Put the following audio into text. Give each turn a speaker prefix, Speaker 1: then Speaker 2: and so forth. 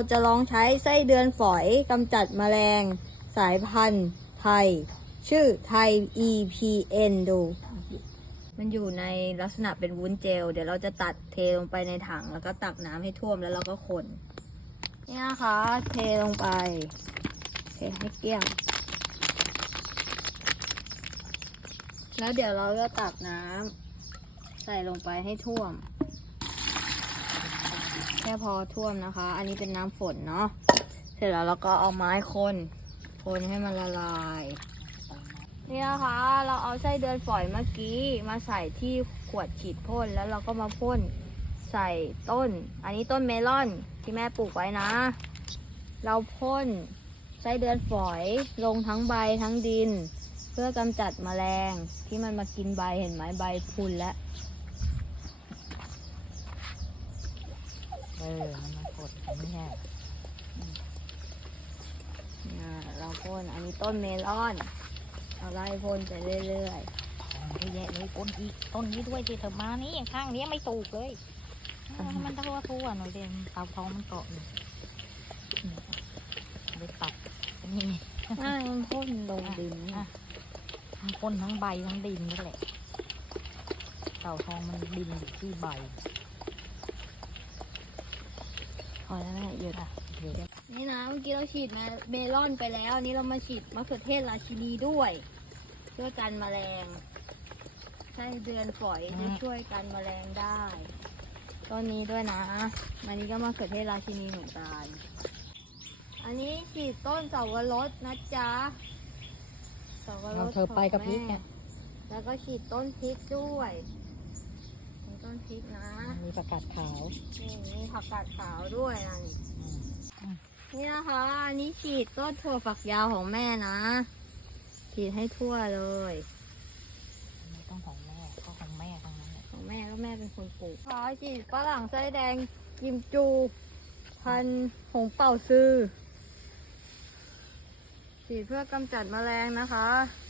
Speaker 1: เราจะลองใช้ไส้เดือนฝอยกำจัดแมลง สายพันธุ์ไทย ชื่อไทย EPN ดู มันอยู่ในลักษณะเป็นวุ้นเจล เดี๋ยวเราจะตัดเทลงไปในถัง แล้วก็ตักน้ำให้ท่วมแล้วเราก็คนนี่นะคะ เทลงไป เทให้เกลี้ยง แล้วเดี๋ยวเราก็ตักน้ำใส่ลงไปให้ท่วม ค่พอท่วมนะคะ อันนี้เป็นน้ำฝนเนาะ เสร็จแล้วเราก็เอาไม้คนคนให้มันละลายนี่นะคะ เราเอาไส้เดือนฝอยเมื่อกี้มาใส่ที่ขวดฉีดพ่นแล้วเราก็มาพ่นใส่ต้น อันนี้ต้นเมลอนที่แม่ปลูกไว้นะ เราพ่นไส้เดือนฝอยลงทั้งใบทั้งดิน เพื่อกำจัดแมลงที่มันมากินใบเห็นไหมใบพุนแล้ว
Speaker 2: เออมันมากดไม่ใช่
Speaker 1: เนี่ยเราพ่นอันนี้ต้นเมลอนเราไล่พ่นไปเรื่อย
Speaker 2: เยอะแยะเลยต้นอีกต้นนี้ด้วยที่เธอมานี่ข้างนี้ไม่ตูกเลยเอาให้มันทั่วทั่วหน่อยเดมเตาท้องมันเกาะอยู่นี่เอาไปตัดนี่
Speaker 1: ๆอ่ามันพ่นลงดิน
Speaker 2: ทั้งก้นทั้งใบทั้งดินนี่แหละเต่าทองมันดินอยู่ที่ใบ
Speaker 1: อแล้วแม่หยุด
Speaker 2: อะเดี๋ยว
Speaker 1: นี่นะเมื่อกี้เราฉีดมาเมลอนไปแล้วอันนี้เรามาฉีดมะเขือเทศราชินีด้วยช่วยกันแมลงไส้เดือนฝอยจะช่วยกันแมลงได้ต้นนี้ด้วยนะอันนี้ก็มะเขือเทศราชินีเหมือนกันอันนี้ฉีดต้นเสาวรสนะจ๊ะเสาวร
Speaker 2: เรา
Speaker 1: ส
Speaker 2: เธอไปกับพริก
Speaker 1: ของ
Speaker 2: เนี่ย
Speaker 1: แม่แล้วก็ฉีดต้นพริกด้วยมี ต้นพริกนะ
Speaker 2: มีประกาศขาว
Speaker 1: นี่มีผักกาดขาวด้วยนะนี่
Speaker 2: อืม
Speaker 1: นี่นะคะอันนี้ฉีดต้นถั่วฝักยาวของแม่นะ ฉีดให้ทั่วเลย
Speaker 2: ไม่ต้องของแม่ก็ของแม่ทั้งนั้นแหละ
Speaker 1: ของแม่ก็แม่เป็นคนปลูกขอฉีดฝรั่งไส้แดงกิมจู พันธุ์หงเป่าซือฉีดเพื่อกำจัดแมลงนะคะ
Speaker 2: อ